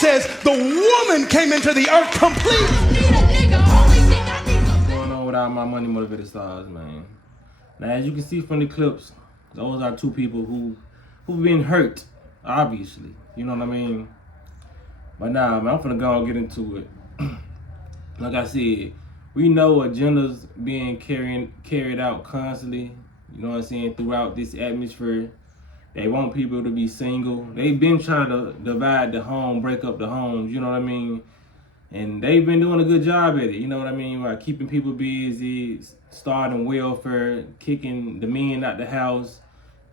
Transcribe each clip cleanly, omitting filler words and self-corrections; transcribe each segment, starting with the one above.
says the woman came into the earth complete. What's going on with all my money motivated stars, man? Now, as you can see from the clips, those are two people who've been hurt, obviously. You know what I mean? But nah, man, I'm finna go and get into it. Like I said, we know agendas being carried out constantly. You know what I'm saying? Throughout this atmosphere, they want people to be single. They've been trying to divide the home, break up the homes. You know what I mean? And they've been doing a good job at it. You know what I mean? Like keeping people busy, starting welfare, kicking the men out the house.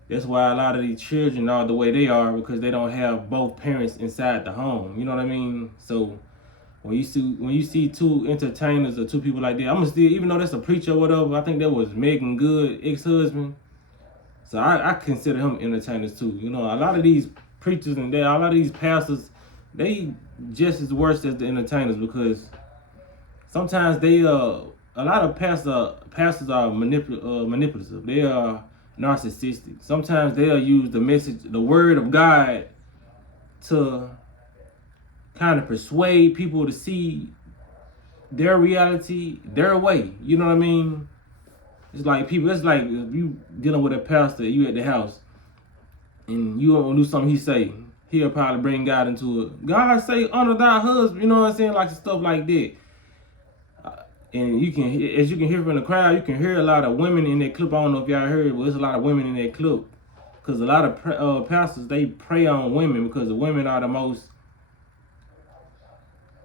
That's why a lot of these children are the way they are, because they don't have both parents inside the home. You know what I mean? So when you see two entertainers or two people like that, I'm gonna still, even though that's a preacher or whatever, I think that was Megan Good ex-husband. So I consider him entertainers too. You know, a lot of these preachers and a lot of these pastors, they just as worse as the entertainers, because sometimes they a lot of pastors are manipulative. They are narcissistic. Sometimes they'll use the message, the word of God, to kind of persuade people to see their reality their way. You know what I mean? It's like if you dealing with a pastor, you at the house, and you don't do something he say, he'll probably bring God into it. God say, honor thy husband, you know what I'm saying? Like stuff like that. And you can, as you can hear from the crowd, you can hear a lot of women in that clip. I don't know if y'all heard, but there's a lot of women in that clip. Because a lot of pastors, they prey on women, because the women are the most,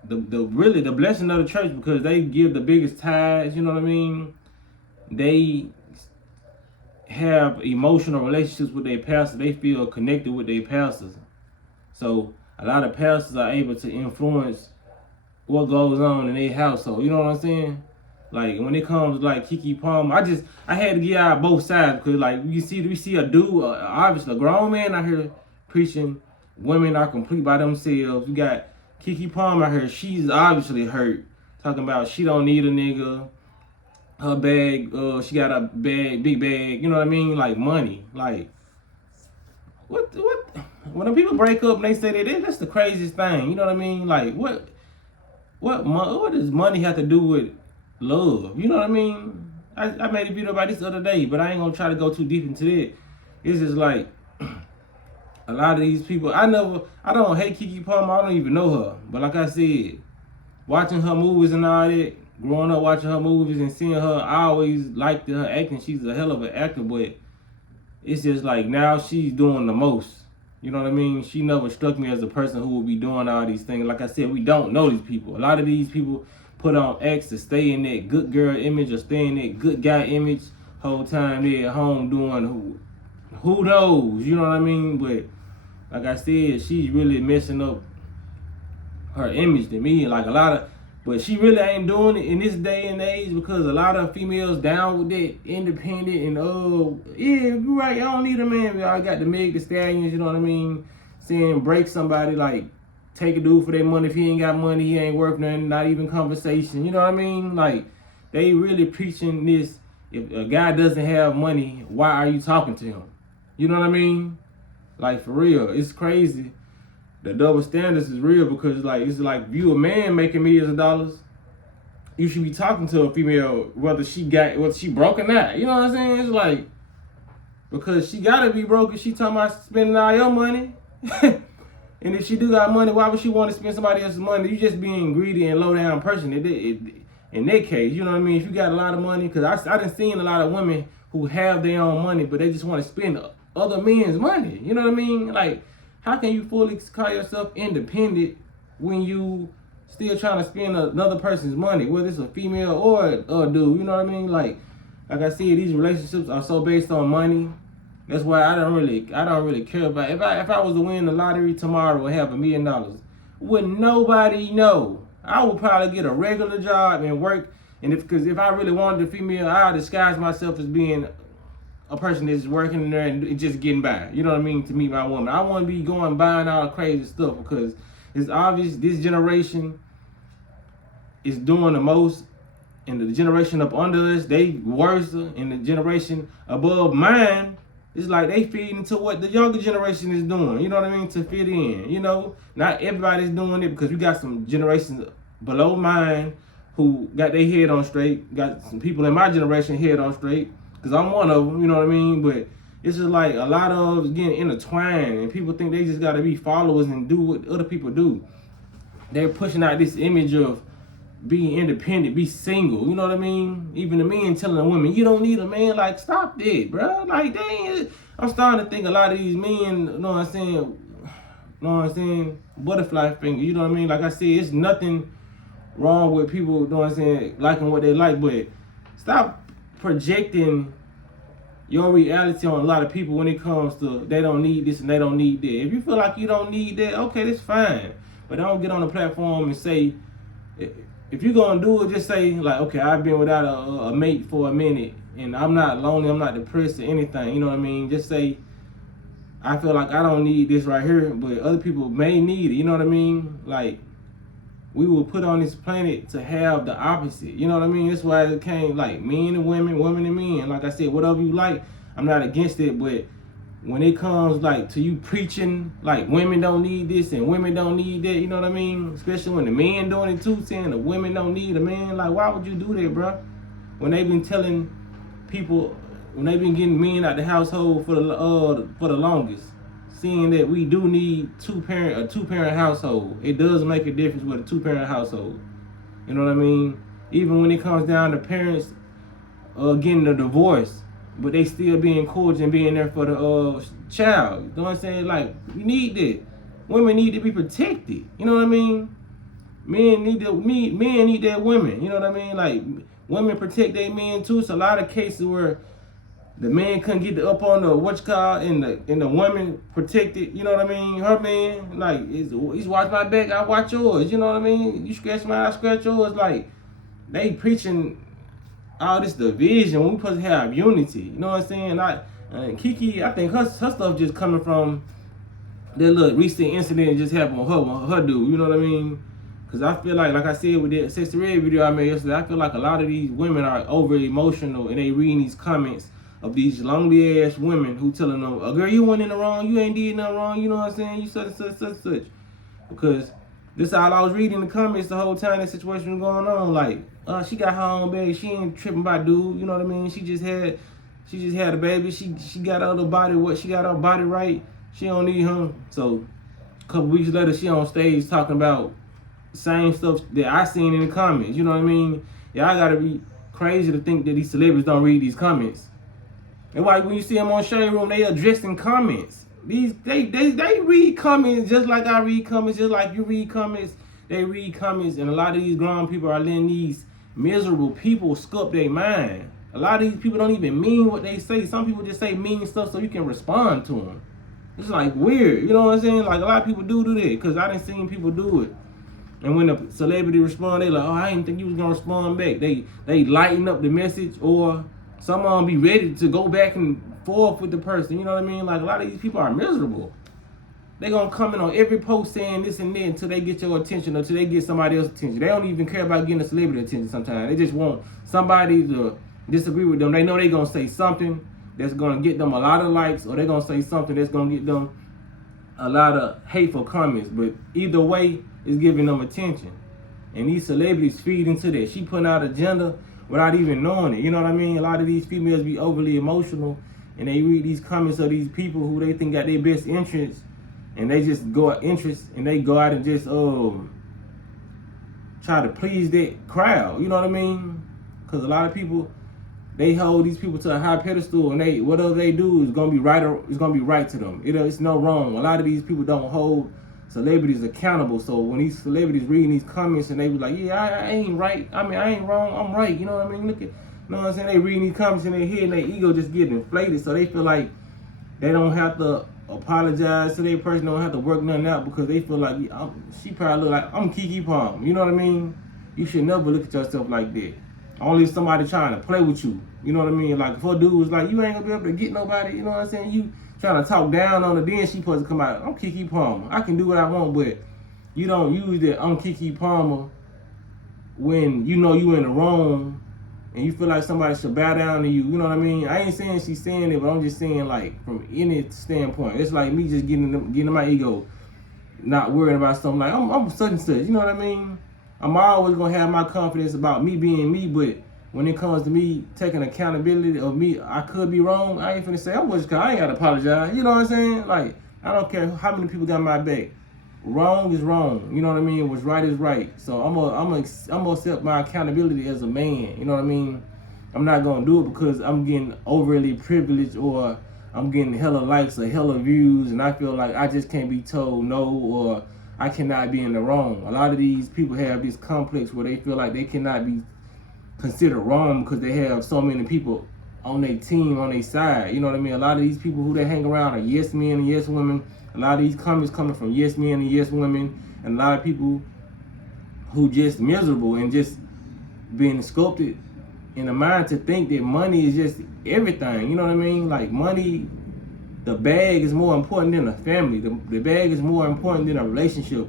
really the blessing of the church, because they give the biggest tithes, you know what I mean? They have emotional relationships with their pastors. They feel connected with their pastors. So a lot of pastors are able to influence what goes on in their household. You know what I'm saying? Like when it comes to like Keke Palmer, I had to get out both sides, because like we see a dude, obviously a grown man out here preaching women are complete by themselves. You got Keke Palmer out here, she's obviously hurt, talking about she don't need a nigga. Her bag, she got a bag, big bag, you know what I mean? Like money. Like what when people break up and they say that's the craziest thing, you know what I mean? Like what does money have to do with love? You know what I mean? I made a video about this the other day, but I ain't gonna try to go too deep into that. It's just like a lot of these people, I don't hate Keke Palmer, I don't even know her. But like I said, watching her movies and all that, growing up watching her movies and seeing her, I always liked her acting. She's a hell of an actor, but it's just like now she's doing the most. You know what I mean? She never struck me as a person who would be doing all these things. Like I said, we don't know these people. A lot of these people put on acts to stay in that good girl image or stay in that good guy image whole time they're at home doing who knows, you know what I mean? But like I said, she's really messing up her image to me. Like but she really ain't doing it in this day and age, because a lot of females down with that independent and yeah, you're right, I don't need a man. I got the Meg the Stallions, you know what I mean? Saying break somebody, like take a dude for their money. If he ain't got money, he ain't worth nothing, not even conversation. You know what I mean? Like they really preaching this. If a guy doesn't have money, why are you talking to him? You know what I mean? Like for real, it's crazy. The double standards is real, because it's like if you a man making millions of dollars, you should be talking to a female whether she broke or not. You know what I'm saying? It's like, because she gotta be broke if she talking about spending all your money. And if she do got money, why would she want to spend somebody else's money? You just being greedy and low down person. In that case, you know what I mean? If you got a lot of money, because I done seen a lot of women who have their own money, but they just want to spend other men's money. You know what I mean? Like, how can you fully call yourself independent when you still trying to spend another person's money, whether it's a female or a dude? You know what I mean? Like I said, these relationships are so based on money. That's why I don't really care about. If I was to win the lottery tomorrow and have $1 million, would nobody know? I would probably get a regular job and work. And because if I really wanted a female, I'll disguise myself as being a person that's working in there and just getting by. You know what I mean? To meet my woman, I want to be going buying all the crazy stuff, because it's obvious this generation is doing the most, and the generation up under us, they worse, and the generation above mine, It's like they feed into what the younger generation is doing, you know what I mean, to fit in, you know. Not everybody's doing it, because we got some generations below mine who got their head on straight, got some people in my generation head on straight, because I'm one of them, you know what I mean. But it's just like a lot of us getting intertwined, and people think they just got to be followers and do what other people do. They're pushing out this image of being independent, be single, you know what I mean? Even the men telling the women, you don't need a man. Like, stop that, bro. Like, dang, I'm starting to think a lot of these men, you know what I'm saying? You know what I'm saying? Butterfly finger, you know what I mean? Like I said, it's nothing wrong with people, you know what I'm saying, liking what they like, but stop projecting your reality on a lot of people when it comes to they don't need this and they don't need that. If you feel like you don't need that, okay, that's fine. But don't get on the platform and say, if you're gonna do it, just say like, okay, I've been without a mate for a minute and I'm not lonely, I'm not depressed or anything, you know what I mean? Just say, I feel like I don't need this right here, but other people may need it, you know what I mean? Like, we were put on this planet to have the opposite, you know what I mean? That's why it came like men and women, women and men. Like I said, whatever you like, I'm not against it, but when it comes like to you preaching like women don't need this and women don't need that, you know what I mean? Especially when the men doing it too, saying the women don't need a man. Like, why would you do that, bro? When they been telling people, when they been getting men out the household for the longest, seeing that we do need a two-parent household. It does make a difference with a two-parent household. You know what I mean? Even when it comes down to parents getting a divorce, but they still being encouraged and being there for the child. You know what I'm saying? Like, you need that. Women need to be protected. You know what I mean? Men need their women. You know what I mean? Like, women protect their men too. It's a lot of cases where the man couldn't get up on and the woman protected, you know what I mean? Her man, like, he's watch my back, I watch yours, you know what I mean? You scratch mine, I scratch yours. Like, they preaching all this division when we supposed to have unity, you know what I'm saying? And Keke, I think her stuff just coming from that little recent incident just happened with her dude, you know what I mean? Because I feel like I said with that Sexy Red video I made yesterday, I feel like a lot of these women are over emotional and they reading these comments of these lonely ass women who telling them, oh, girl, you went in the wrong, you ain't did nothing wrong, you know what I'm saying? You such. Because this all I was reading in the comments the whole time that situation was going on. Like, she got her own baby, she ain't tripping by dude, you know what I mean? She just had a baby, she got her body, she got her body right, she don't need him. So a couple weeks later, she on stage talking about the same stuff that I seen in the comments, you know what I mean? Y'all gotta be crazy to think that these celebrities don't read these comments. And why when you see them on Shade Room, they addressing comments. They read comments just like I read comments, just like you read comments. They read comments, and a lot of these grown people are letting these miserable people sculpt their mind. A lot of these people don't even mean what they say. Some people just say mean stuff so you can respond to them. It's like weird, you know what I'm saying? Like, a lot of people do that, because I done seen people do it. And when the celebrity respond, they like, oh, I didn't think you was gonna respond back. They lighten up the message, or some of them be ready to go back and forth with the person. You know what I mean? Like, a lot of these people are miserable. They gonna comment on every post saying this and that until they get your attention or until they get somebody else's attention. They don't even care about getting a celebrity attention sometimes. They just want somebody to disagree with them. They know they gonna say something that's gonna get them a lot of likes, or they gonna say something that's gonna get them a lot of hateful comments. But either way, it's giving them attention. And these celebrities feed into that. She putting out agenda without even knowing it. You know what I mean? A lot of these females be overly emotional, and they read these comments of these people who they think got their best interests, and they just go out and just try to please that crowd. You know what I mean? Because a lot of people, they hold these people to a high pedestal, and whatever they do is gonna be right, or it's gonna be right to them. It's no wrong. A lot of these people don't hold celebrities accountable. So when these celebrities reading these comments and they was like, yeah, I ain't right. I mean, I ain't wrong. I'm right. You know what I mean? You know what I'm saying? They reading these comments in their head, and their ego just getting inflated. So they feel like they don't have to apologize to their person, don't have to work nothing out, because they feel like she probably look like I'm Keke Palmer. You know what I mean? You should never look at yourself like that. Only if somebody trying to play with you. You know what I mean? Like, if her dude was like, you ain't gonna be able to get nobody. You know what I'm saying? You trying to talk down on her, then she supposed to come out, I'm Keke Palmer. I can do what I want, but you don't use that I'm Keke Palmer when you know you in the wrong and you feel like somebody should bow down to you. You know what I mean? I ain't saying she's saying it, but I'm just saying like from any standpoint. It's like me just getting my ego, not worrying about something like I'm such and such. You know what I mean? I'm always gonna have my confidence about me being me, but when it comes to me taking accountability of me, I could be wrong. I ain't finna say I ain't gotta apologize. You know what I'm saying? Like, I don't care how many people got my back. Wrong is wrong. You know what I mean? What's right is right. So I'm gonna accept my accountability as a man. You know what I mean? I'm not gonna do it because I'm getting overly privileged or I'm getting hella likes or hella views, and I feel like I just can't be told no, or I cannot be in the wrong. A lot of these people have this complex where they feel like they cannot be considered wrong because they have so many people on their team, on their side. You know what I mean? A lot of these people who they hang around are yes men and yes women. A lot of these comments coming from yes men and yes women, and a lot of people who just miserable and just being sculpted in the mind to think that money is just everything. You know what I mean? Like, money, the bag is more important than a family. The bag is more important than a relationship.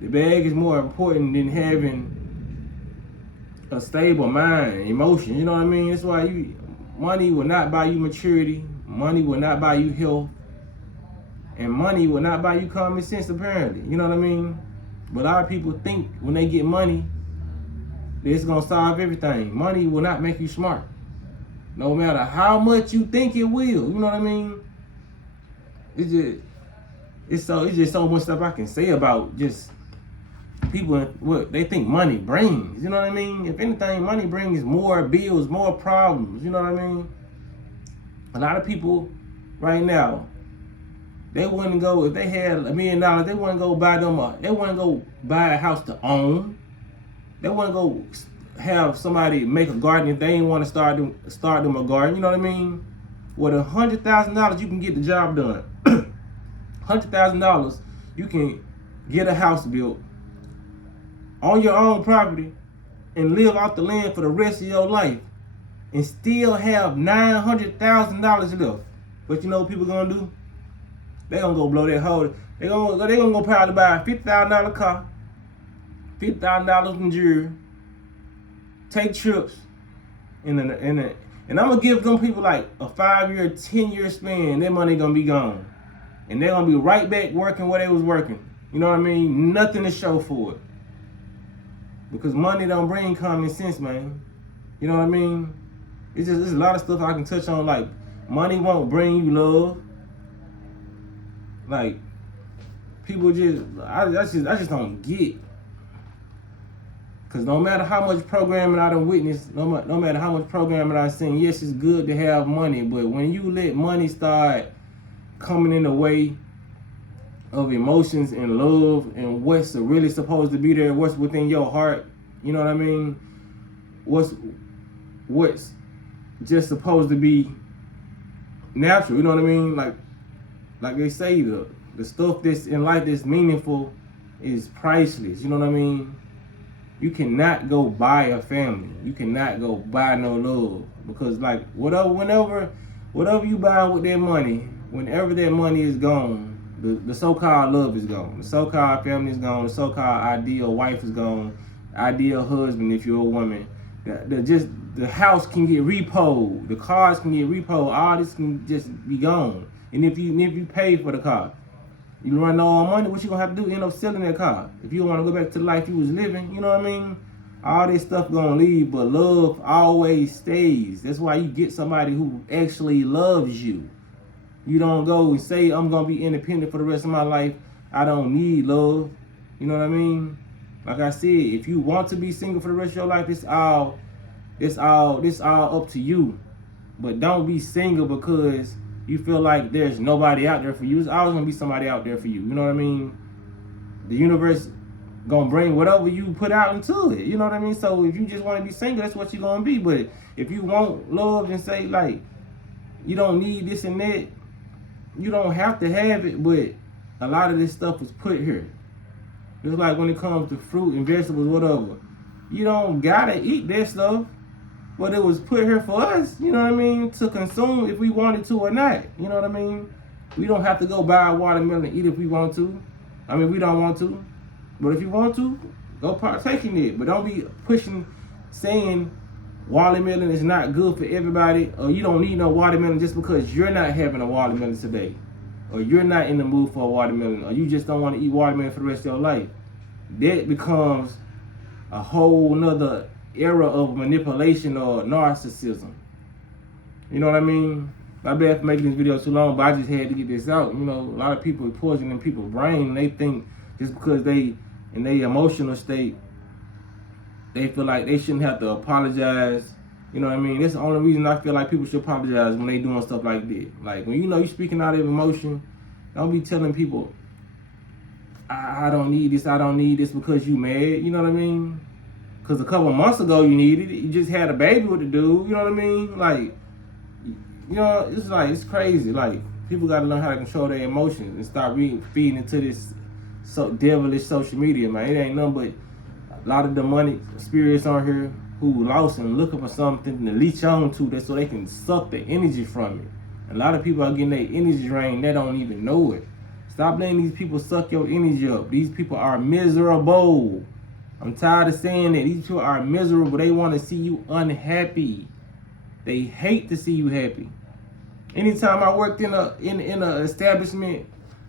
The bag is more important than having a stable mind, emotion. You know what I mean? That's why money will not buy you maturity. Money will not buy you health. And money will not buy you common sense, apparently. You know what I mean? But a lot of people think when they get money, that it's gonna solve everything. Money will not make you smart. No matter how much you think it will. You know what I mean? It's just so much stuff I can say about just people, what they think money brings. You know what I mean? If anything, money brings more bills, more problems. You know what I mean? A lot of people right now, they wouldn't go, if they had $1 million, they wouldn't go buy a house to own. They wouldn't go have somebody make a garden if they ain't want to start them a garden. You know what I mean? With $100,000, you can get the job done. $100,000, you can get a house built on your own property and live off the land for the rest of your life and still have $900,000 left. But you know what people gonna do? They gonna go blow that hole. They gonna go probably buy a $50,000 car, $50,000 in jewelry, take trips, and I'm gonna give them people like a 5-year, 10-year span. Their money gonna be gone, and they're gonna be right back working where they was working. You know what I mean? Nothing to show for it, because money don't bring common sense, man. You know what I mean? There's a lot of stuff I can touch on. Like, money won't bring you love. Like, people I just don't get. Because no matter how much programming I done witnessed, no matter how much programming I've seen, yes, it's good to have money, but when you let money start coming in the way of emotions and love and what's really supposed to be there, what's within your heart, you know what I mean? What's just supposed to be natural, you know what I mean? Like they say, the stuff that's in life that's meaningful is priceless, you know what I mean? You cannot go buy a family. You cannot go buy no love. Because like whatever you buy with that money, whenever that money is gone, the so-called love is gone. The so-called family is gone. The so-called ideal wife is gone. Ideal husband if you're a woman. The house can get repoed. The cars can get repoed. All this can just be gone. And if you pay for the car, you run no money, what you gonna have to do? End up selling that car. If you don't want to go back to the life you was living, you know what I mean? All this stuff gonna leave, but love always stays. That's why you get somebody who actually loves you. You don't go and say, I'm gonna be independent for the rest of my life. I don't need love. You know what I mean? Like I said, if you want to be single for the rest of your life, it's all up to you. But don't be single because you feel like there's nobody out there for you. There's always gonna be somebody out there for you. You know what I mean? The universe gonna bring whatever you put out into it. You know what I mean? So if you just want to be single, that's what you're gonna be. But if you want love and say like you don't need this and that, you don't have to have it. But a lot of this stuff was put here. Just like when it comes to fruit and vegetables, whatever. You don't gotta eat that stuff. But it was put here for us, you know what I mean, to consume if we wanted to or not. You know what I mean? We don't have to go buy a watermelon and eat if we want to. I mean, we don't want to. But if you want to, go partake in it. But don't be pushing, saying watermelon is not good for everybody, or you don't need no watermelon just because you're not having a watermelon today, or you're not in the mood for a watermelon, or you just don't want to eat watermelon for the rest of your life. That becomes a whole nother era of manipulation or narcissism. You know what I mean? My bad for making this video too long, but I just had to get this out. You know, a lot of people are poisoning people's brain. They think just because they in their emotional state, they feel like they shouldn't have to apologize. You know what I mean? That's the only reason I feel like people should apologize when they doing stuff like that. Like, when you know you're speaking out of emotion, don't be telling people, I don't need this, I don't need this because you mad. You know what I mean? Because a couple months ago you needed it. You just had a baby with the dude. You know what I mean? Like, you know, it's like, it's crazy. Like, people got to learn how to control their emotions and stop feeding into this devilish social media, man. It ain't nothing but a lot of demonic spirits on here who lost and looking for something to leech on to that so they can suck the energy from it. A lot of people are getting their energy drained. They don't even know it. Stop letting these people suck your energy up. These people are miserable. I'm tired of saying that. These people are miserable. They want to see you unhappy. They hate to see you happy. Anytime I worked in a establishment,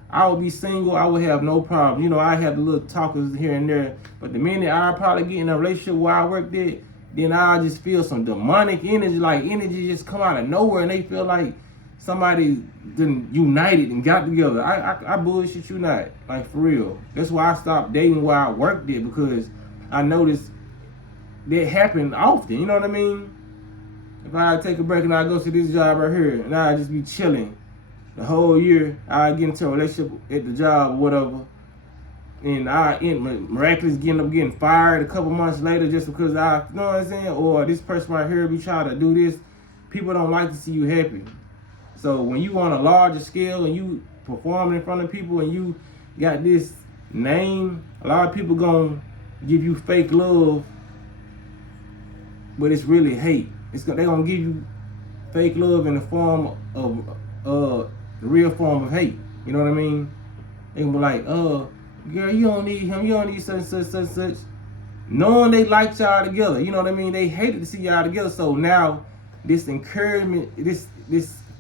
I would be single, I would have no problem. You know, I had the little talkers here and there. But the minute I probably get in a relationship where I worked there, then I just feel some demonic energy, like energy just come out of nowhere, and they feel like somebody done united and got together. I bullshit you not, like, for real. That's why I stopped dating where I worked there, because I noticed that happened often. You know what I mean? If I take a break and I go to this job right here, and I just be chilling the whole year, I get into a relationship at the job or whatever, and I end miraculously getting fired a couple months later just because I, you know what I'm saying? Or this person right here be trying to do this. People don't like to see you happy. So when you on a larger scale and you performing in front of people and you got this name, a lot of people gonna give you fake love, but it's really hate. They gonna give you fake love in the form of the real form of hate. You know what I mean? They can be like, girl, you don't need him, you don't need such, such, such, such. Knowing they liked y'all together. You know what I mean? They hated to see y'all together. So now this encouragement, this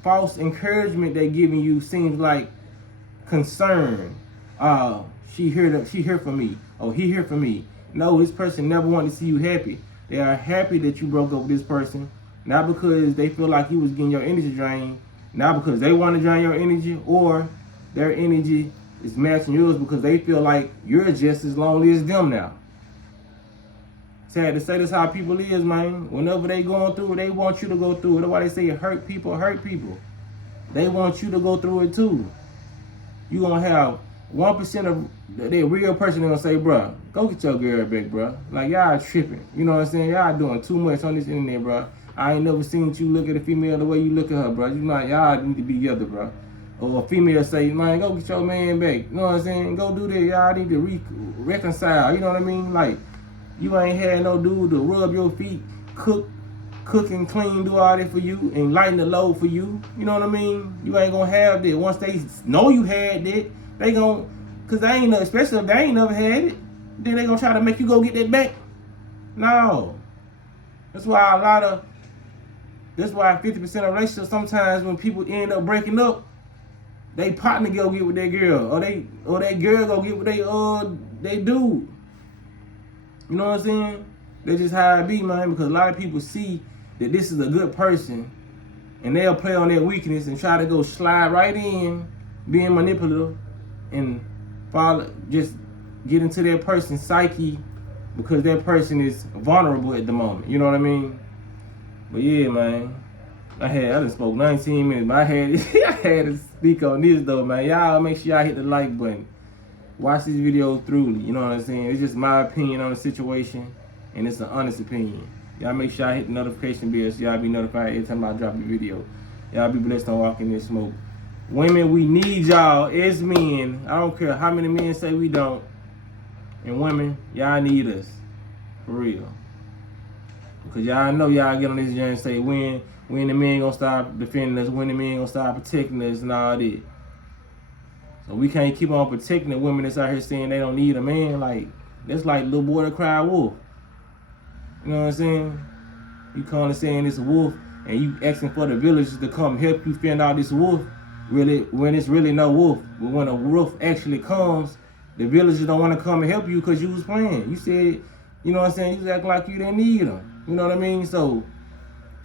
false encouragement they giving you seems like concern. She here for me. Oh, he here for me. No, this person never wanted to see you happy. They are happy that you broke up with this person, not because they feel like you was getting your energy drained, not because they want to drain your energy, or their energy is matching yours because they feel like you're just as lonely as them now. Sad to say, this how people is, man. Whenever they going through it, they want you to go through it. That's why they say hurt people hurt people. They want you to go through it too. You gonna have 1% of the real person gonna say, bruh, go get your girl back, bruh. Like, y'all tripping. You know what I'm saying? Y'all doing too much on this internet, bruh. I ain't never seen you look at a female the way you look at her, bruh. You know, y'all need to be together, bruh. Or a female say, man, go get your man back. You know what I'm saying? Go do that. Y'all need to reconcile. You know what I mean? Like, you ain't had no dude to rub your feet, cook and clean, do all that for you, and lighten the load for you. You know what I mean? You ain't gonna have that. Once they know you had that, they gon', cause they ain't, especially if they ain't never had it, then they gonna try to make you go get that back. No. That's why 50% of relationships, sometimes when people end up breaking up, they partner go get with their girl, or that girl go get with they dude. You know what I'm saying? That's just how it be, man, because a lot of people see that this is a good person, and they'll play on their weakness and try to go slide right in, being manipulative, and just get into that person's psyche because that person is vulnerable at the moment. You know what I mean? But yeah, man, I done spoke 19 minutes, but I had to speak on this though, man. Y'all make sure y'all hit the like button. Watch this video thoroughly, you know what I'm saying? It's just my opinion on the situation, and it's an honest opinion. Y'all make sure y'all hit the notification bell so y'all be notified every time I drop a video. Y'all be blessed on walking this smoke. Women, we need y'all as men. I don't care how many men say we don't. And women, y'all need us. For real. Because y'all know y'all get on this journey and say, when the men gonna stop defending us, when the men gonna stop protecting us and all that. So we can't keep on protecting the women that's out here saying they don't need a man. Like, that's like little boy that cried wolf. You know what I'm saying? You calling saying it's a wolf, and you asking for the villagers to come help you fend out this wolf. Really, when it's really no wolf. But when a wolf actually comes, the villagers don't want to come and help you because you was playing. You said, you know what I'm saying, you was acting like you didn't need them. You know what I mean? So,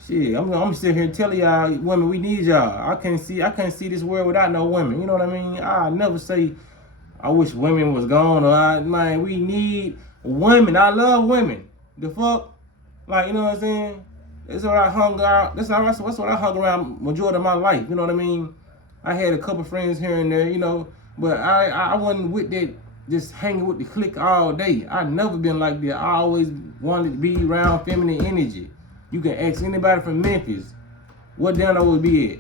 shit, I'm sitting here telling y'all, women, we need y'all. I can't see this world without no women. You know what I mean? I never say I wish women was gone, or man, we need women. I love women. The fuck? Like, you know what I'm saying? That's what I hung out. That's what I hung around majority of my life. You know what I mean? I had a couple friends here and there, you know, but I wasn't with that, just hanging with the clique all day. I never been like that. I always wanted to be around feminine energy. You can ask anybody from Memphis what down I would be at.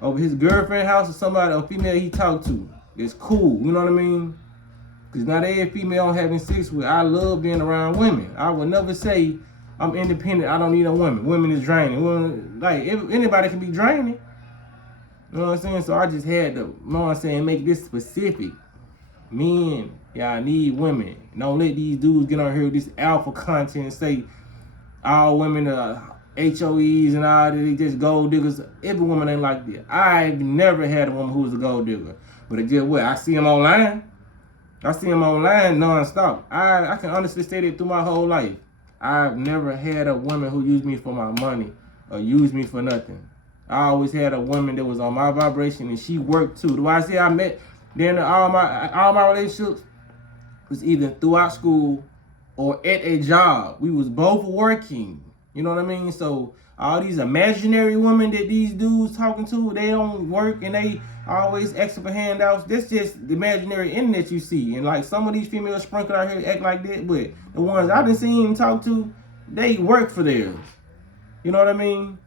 Over his girlfriend house or somebody, a female he talked to. It's cool, you know what I mean? Because not every female I'm having sex with. I love being around women. I would never say I'm independent, I don't need a woman. Women is draining. Women, like, anybody can be draining. You know what I'm saying? So I just had to, you know what I'm saying, make this specific. Men, y'all need women. Don't let these dudes get on here with this alpha content and say all women are HOEs and all that, they just gold diggers. Every woman ain't like that. I've never had a woman who was a gold digger. But it just what? I see them online. I see them online non-stop. I can honestly say that through my whole life. I've never had a woman who used me for my money or used me for nothing. I always had a woman that was on my vibration, and she worked too. Do I say I met then all my relationships was either throughout school or at a job. We was both working. You know what I mean? So all these imaginary women that these dudes talking to, they don't work and they always asking for handouts. That's just the imaginary internet you see. And like some of these females sprinkled out here act like that, but the ones I've been seeing and talk to, they work for theirs. You know what I mean?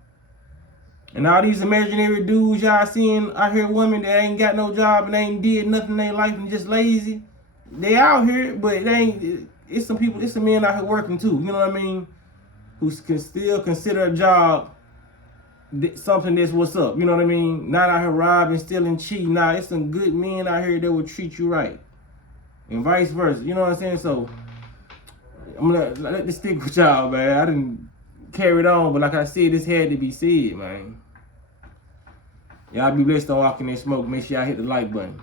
And all these imaginary dudes y'all seeing out here, women that ain't got no job and ain't did nothing in their life and just lazy, they out here, but they ain't. It's some people, it's some men out here working too. You know what I mean? Who can still consider a job something that's what's up. You know what I mean? Not out here robbing, stealing, cheating. Nah, it's some good men out here that will treat you right, and vice versa. You know what I'm saying? So I'm gonna let this stick with y'all, man. I didn't carry it on, but like I said, this had to be said, man. Y'all be blessed on walking that smoke. Make sure y'all hit the like button.